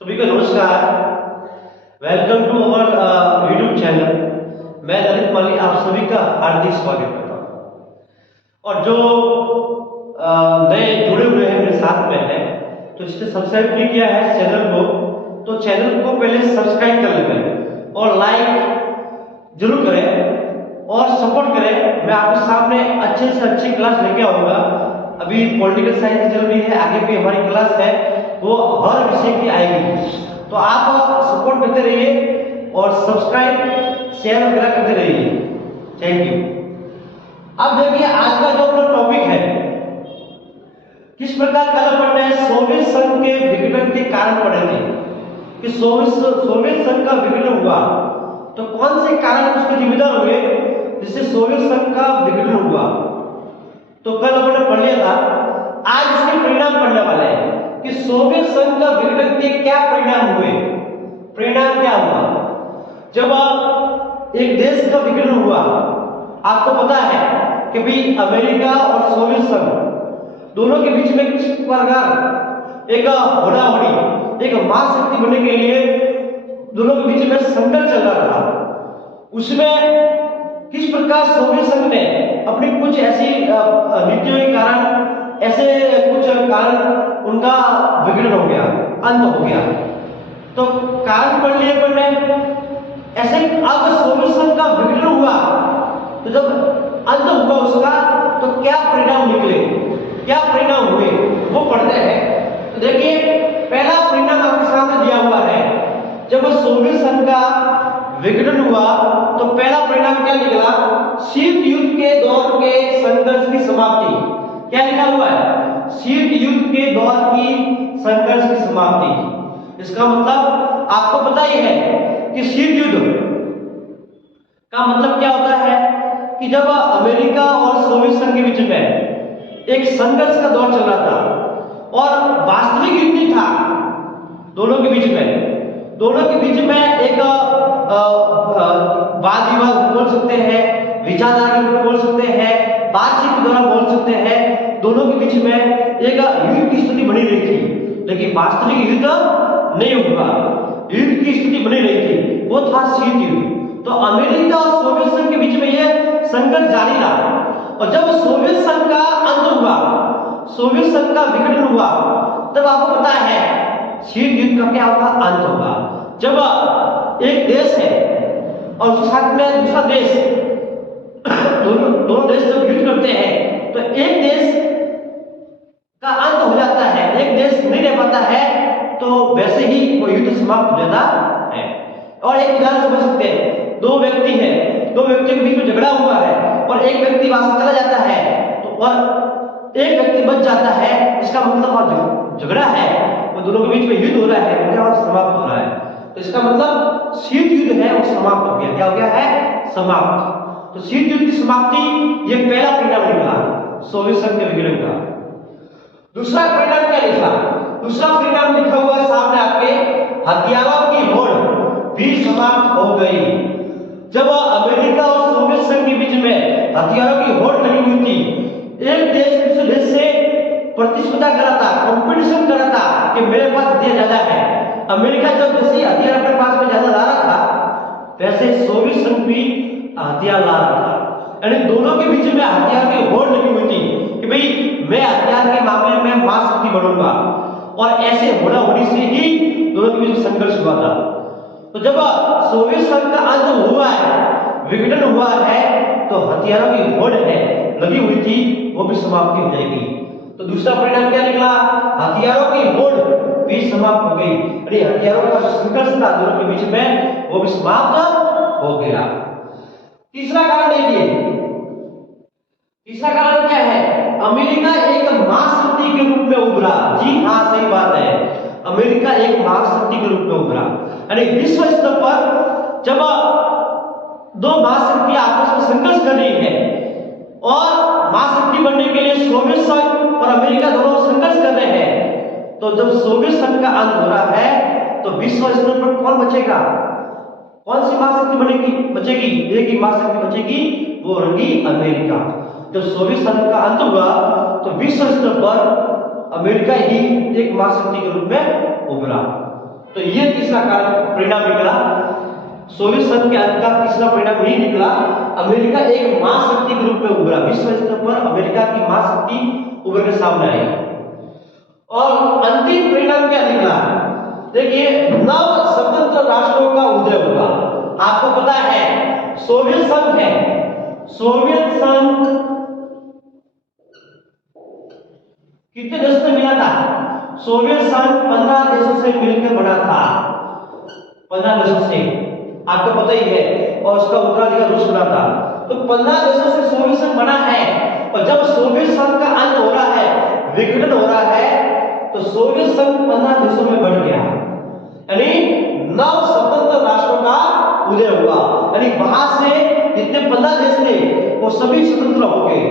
सभी को नमस्कार। Welcome to our YouTube channel. मैं ललित माली आप सभी का हार्दिक स्वागत करता हूँ। और जो नए जुड़े हुए हैं मेरे साथ में है, तो जिसने सब्सक्राइब नहीं किया है चैनल को, तो चैनल को पहले सब्सक्राइब कर लें और लाइक जरूर करें और सपोर्ट करें। मैं आपके सामने अच्छे से अच्छी क्लास लेके आऊँगा। अभी पॉलिटिकल साइंस चल रही है, आगे भी हमारी क्लास है, वो हर विषय की आएगी। तो आप सपोर्ट करते रहिए और सब्सक्राइब शेयर वगैरह करते रहिए। Thank you. अब देखिए आज का जो अपना टॉपिक है, किस प्रकार कल पढ़ना है, सोवियत संघ के विघटन के कारण पढ़े थे कि सोवियत संघ का विघटन हुआ तो कौन से कारण उसके जिम्मेदार हुए जिससे सोवियत संघ का विघटन हुआ। तो कल हमने पढ़ लिया था। आज इसके परिणाम पढ़ने वाले हैं कि सोवियत संघ का विघटन के क्या परिणाम हुए। परिणाम क्या हुआ जब एक देश का विघटन हुआ। आपको पता है कि भाई अमेरिका और सोवियत संघ दोनों के बीच में किस प्रकार एक होड़ी एक महाशक्ति बनने के लिए दोनों के बीच में संघर्ष चल रहा था। उसमें किस प्रकार सोवियत संघ ने अपनी कुछ ऐसी नीतियों के कारण, ऐसे कुछ कारण उनका विघटन हो गया, अंत हो गया। तो कारण पढ़ लिए पढ़ने ऐसे। अब सोवियत संघ का विघटन हुआ तो जब अंत हुआ उसका, तो क्या परिणाम निकले, क्या परिणाम हुए, वो पढ़ते हैं। तो देखिए पहला परिणाम आपके सामने दिया हुआ है। जब सोवियत संघ का विघटन हुआ तो पहला परिणाम क्या निकला, शीत युद्ध के दौर के संघर्ष की समाप्ति। क्या लिखा हुआ है, शीत युद्ध के दौर की संघर्ष की समाप्ति। इसका मतलब आपको पता ही है कि शीत युद्ध का मतलब क्या होता है कि जब अमेरिका और सोवियत संघ के बीच में एक संघर्ष का दौर चल रहा था और वास्तविक युद्ध नहीं था दोनों के बीच में। दोनों के बीच में एक वाद विवाद बोल सकते हैं, विचारधारा के बोल सकते हैं, बातचीत के द्वारा बोल सकते हैं। दोनों के बीच में एक युद्ध की स्थिति बनी रही थी, लेकिन वास्तविक युद्ध नहीं हुआ। युद्ध की स्थिति बनी रही थी, वो था शीत युद्ध। तो अमेरिका और सोवियत संघ के बीच में यह संघर्ष जारी रहा। और जब सोवियत संघ का अंत हुआ, सोवियत संघ का विघटन हुआ, तब आपको पता है शीत युद्ध का क्या होगा, अंत होगा। जब एक देश है और उसके साथ में दूसरा देश, दोनों देश जब युद्ध करते हैं तो एक देश का अंत हो जाता है, एक देश नहीं रह पाता है, तो वैसे ही वो युद्ध समाप्त हो जाता है। और एक उदाहरण समझ सकते हैं, दो व्यक्ति हैं, दो व्यक्तियों के बीच में झगड़ा हुआ है और एक व्यक्ति वहां से चला जाता है तो और एक व्यक्ति बच जाता है। इसका मतलब झगड़ा है, वो दोनों के बीच में युद्ध हो रहा है और समाप्त हो रहा है। तो इसका मतलब शीत युद्ध है वो समाप्त हो गया। क्या हो गया है, समाप्त। तो शीत युद्ध की समाप्ति, ये पहला परिणाम निकला सोवियत संघ के विघटन का। दूसरा परिणाम क्या लिखा, दूसरा परिणाम लिखा हुआ सामने आपके, हथियारों की होड़ भी समाप्त हो गई। जब अमेरिका और सोवियत संघ के बीच में हथियारों की होड़ लगी हुई थी, एक देश दूसरे देश से प्रतिस्पर्धा कर रहा था, कंपटीशन कर रहा था कि मेरे पास हथियार ज्यादा है। अमेरिका जब जैसे हथियार अपने पास में ज्यादा ला रहा था, वैसे सोवियत संघ भी हथियार ला रहा था। यानी दोनों के बीच में हथियार की होड़ लगी हुई थी कि भाई मैं हथियार के मामले में महाशक्ति बनूंगा। और ऐसे होड़ा-होड़ी से ही दोनों के बीच संघर्ष हुआ था। तो जब सोवियत संघ का अंत हुआ है, विघटन हुआ है, तो हथियारों की होड़ है लगी हुई थी, वो भी समाप्ति हो जाएगी। तो दूसरा परिणाम क्या निकला, हथियारों की होड़ भी समाप्त हो गई। अरे हथियारों का संघर्ष था दोनों के बीच में, वो भी समाप्त हो गया। तीसरा कारण देखिए, तीसरा कारण क्या है, अमेरिका एक महाशक्ति के रूप में उभरा। जी हाँ, सही बात है, अमेरिका एक महाशक्ति के रूप में उभरा। यानी विश्व स्तर पर जब दो महाशक्तियां आपस में संघर्ष कर रही है और महाशक्ति बनने के लिए सोवियत संघ और अमेरिका दोनों संघर्ष कर रहे हैं, तो जब सोवियत संघ का अंत हो रहा है तो विश्व स्तर पर कौन बचेगा, कौन सी महाशक्ति बनेगी, बचेगी, एक ही महाशक्ति बचेगी, वो होगी अमेरिका। जब सोवियत संघ का अंत हुआ तो विश्व स्तर पर अमेरिका ही एक महाशक्ति के रूप में उभरा। तो ये तीसरा परिणाम निकला। सोवियत संघ के अंत का तीसरा परिणाम ही निकला, अमेरिका एक महाशक्ति के रूप में उभरा। विश्व स्तर पर अमेरिका की महाशक्ति उभर के सामने आई। और अंतिम परिणाम क्या निकला? देखिए, नव स्वतंत्र राष्ट्रों का उदय हुआ। आपको पता है सोवियत संघ है, सोवियत संघ कितने देशों से मिला था? सोवियत संघ 15 देशों से मिलकर बना था, 15 देशों से, आपको पता ही है। और उसका उत्तराधिकारी रूस बना था। तो 15 देशों से सोवियत संघ बना है। और जब सोवियत संघ का अंत हो रहा है, विघटन हो रहा है, तो सोवियत संघ 15 देशों में बढ़ गया, यानी नव स्वतंत्र राष्ट्रों का उदय हुआ। यानी वहां से जितने 15 देश थे वो सभी स्वतंत्र हो गए,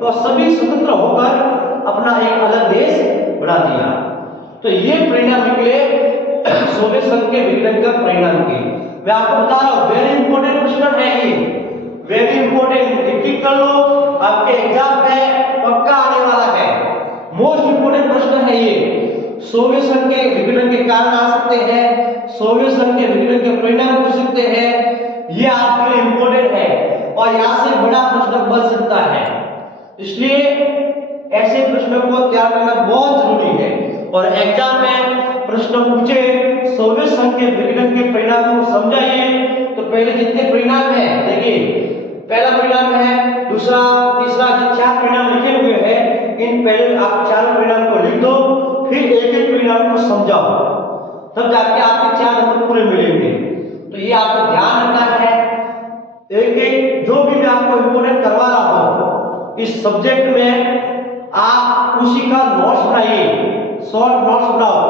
तो सभी स्वतंत्र होकर अपना एक अलग देश बना दिया। तो ये परिणाम निकले सोवियत संघ के विघटन का परिणाम के। मैं आपको बता रहा हूं, वेरी इंपॉर्टेंट क्वेश्चन है ये, वेरी इंपॉर्टेंट। टिक कर लो, आपके एग्जाम में पक्का आने वाला है। मोस्ट इंपॉर्टेंट प्रश्न है ये। सोवियत संघ के विघटन के कारण आ सकते हैं, सोवियत संघ के विघटन के परिणाम हो सकते हैं, ये आपके लिए इंपॉर्टेंट है। और यहां से बड़ा प्रश्न बन सकता है, इसलिए ऐसे प्रश्नों को तैयार करना बहुत जरूरी है। और एग्जाम में प्रश्न पूछे सोवियत संघ के विघटन के परिणाम को समझाइए, तो पहले जितने परिणाम है, देखिए पहला परिणाम है, दूसरा, तीसरा, जो 4 परिणाम लिखे हुए हैं, इन पहले आप 4 परिणाम को लिख दो, फिर एक एक परिणाम को समझाओ, तब जाके आपके 4 नंबर पूरे मिलेंगे। तो ये आपको ध्यान रखना है। एक एक जो भी मैं आपको इंपोर्टेंट करवा रहा हूं इस सब्जेक्ट में, आप उसी का नोट्स बनाइए, शॉर्ट नोट्स बनाओ,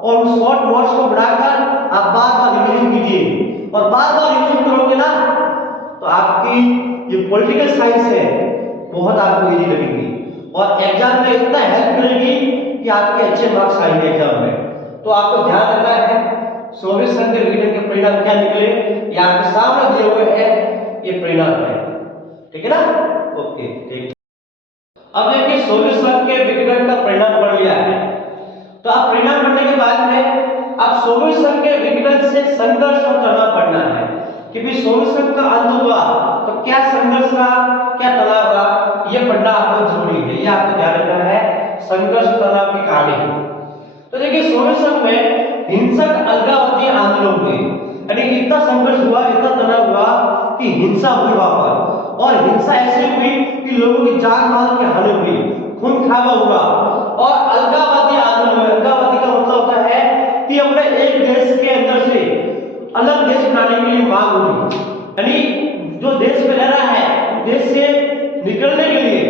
और उस शॉर्ट नोट्स को बनाकर आप बार बार रिवीजन कीजिए। और बार बार रिवीजन करोगे ना, तो आपकी ये पॉलिटिकल साइंस है बहुत आपको इजी लगेगी, और एग्जाम में इतना हेल्प करेगी कि आपके अच्छे मार्क्स आएंगे एग्जाम में। तो आपको ध्यान रखना है, सोवियत संघ के विघटन के परिणाम क्या निकले, ये आपके सामने दिए हुए हैं, ये परिणाम है, ठीक है ना? ओके, ठीक। अब देखिए, सोवियत संघ के विघटन का परिणाम पढ़ लिया है, तो आप परिणाम पढ़ने के बाद में अब सोवियत संघ के विघटन से संघर्ष करना पड़ना है कि भी सोवियत संघ का अंत हुआ तो क्या संघर्ष रहा, क्या तनाव रहा, ये पढ़ना आपको जरूरी है, ये आपको ध्यान रखना है, संघर्ष तनाव की कहानी। तो देखिए, सोवियत संघ में हिंसक अलगाववादी आंदोलन हुए, यानी इतना संघर्ष हुआ, इतना तनाव हुआ कि हिंसा हुई वहां पर, और हिंसा ऐसी हुई कि लोगों की जान माल की हानि हुई, खून खराबा हुआ, और अलगाववादी आंदोलन हुए। अलगाववादी का मतलब होता है कि अपने एक देश के अंदर से अलग देश बनाने के लिए मांग हुई, यानी जो देश में रह रहा है उस देश से निकलने के लिए,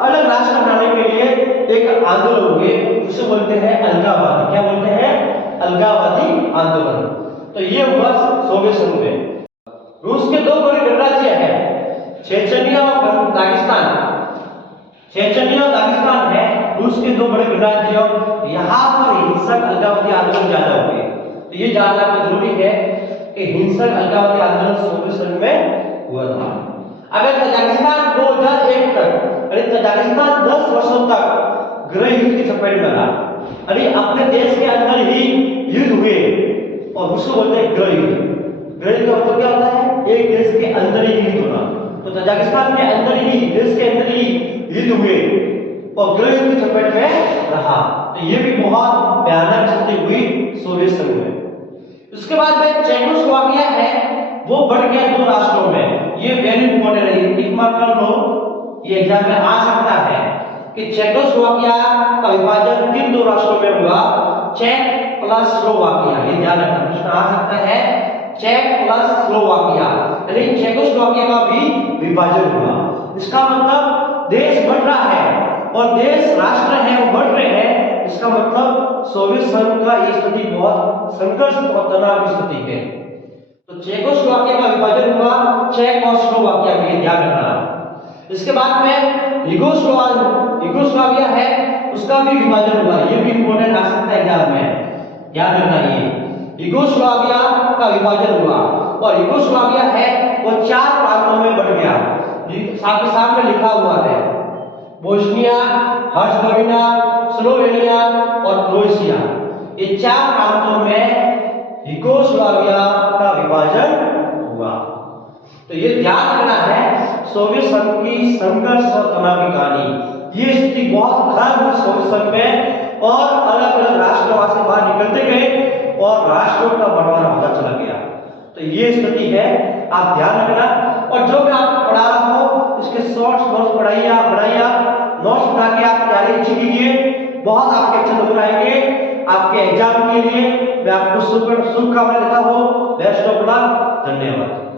अलग राष्ट्र बनाने के लिए एक आंदोलन हुए, उसे बोलते हैं अलगाववादी। क्या बोलते हैं? अलगाववादी आंदोलन। तो ये हुआ सोवियत संघ में। रूस के 2 बड़े गणराज्य हैं, चेचनिया और दागिस्तान। चेचनिया और दागिस्तान है रूस के 2 बड़े गणराज्य। यहाँ पर हिंसक अलगाववादी आंदोलन ज्यादा हुए। तो ये जानना जरूरी है कि हिंसक अलगाववादी आंदोलन सोवियत संघ में हुआ था। अगर तजाकिस्तान 2001 तक, यानी तजाकिस्तान 10 वर्षों तक गृह युद्ध की चपेट में रहा, यानी अपने देश के अंदर ही युद्ध हुए, और उसको बोलते हैं गृह युद्ध। गृह युद्ध का मतलब क्या होता है? एक देश के अंदर ही युद्ध होना। तो तजाकिस्तान के अंदर ही, देश के अंदर ही युद्ध हुए और गृह युद्ध की चपेट में रहा। तो ये भी बहुत भयानक स्थिति हुई सोवियत संघ में। उसके बाद में चेकोस्लोवाकिया है, वो बढ़ गया 2 राष्ट्रों में। ये वेरी इंपॉर्टेंट है, टिक मार्क कर लो, ये एग्जाम में आ सकता है कि चेकोस्लोवाकिया का विभाजन किन 2 राष्ट्रों में हुआ? चेक प्लस स्लोवाकिया। ये ध्यान रखना, प्रश्न आ सकता है, चेक प्लस स्लोवाकिया, यानी चेकोस्लोवाकिया का भी विभाजन हुआ। इसका मतलब देश बढ़ रहा है और देश राष्ट्र है वो बढ़ रहे हैं, इसका मतलब सोवियत संघ का ये स्थिति बहुत संघर्ष और तनाव की स्थिति है। तो चेकोस्लोवाकिया का विभाजन हुआ, चेक और स्लोवाकिया में, ध्यान रखना। इसके बाद में यूगोस्लाविया है, उसका भी विभाजन हुआ, ये भी इंपॉर्टेंट आ सकता है एग्जाम में, ध्यान रखना। ये यूगोस्लाविया का विभाजन हुआ और यूगोस्लाविया है वो 4 प्रांतों में बढ़ गया, आपके सामने लिखा हुआ है, बोस्निया, हर्जगोविना, स्लोवेनिया और क्रोएशिया। ये 4 प्रांतों में यूगोस्लाविया का विभाजन हुआ। तो ये ध्यान रखना है, सोवियत संघ की संघर्ष और तनाव की कहानी, ये स्थिति बहुत खराब हुई सोवियत संघ में और अलग अलग राष्ट्र वहां से बाहर निकलते गए और राष्ट्रों का बंटवारा होता चला गया। तो ये स्थिति है, आप ध्यान रखना। और जो मैं आपको पढ़ा रहा हूँ इसके शॉर्ट्स नोट्स बनाइए आप नोट्स बना के आप तैयारी अच्छी कीजिए, बहुत आपके अच्छे नंबर आएंगे आपके एग्जाम के लिए। मैं आपको शुभकामनाएं देता हूँ। बेस्ट ऑफ लक, धन्यवाद।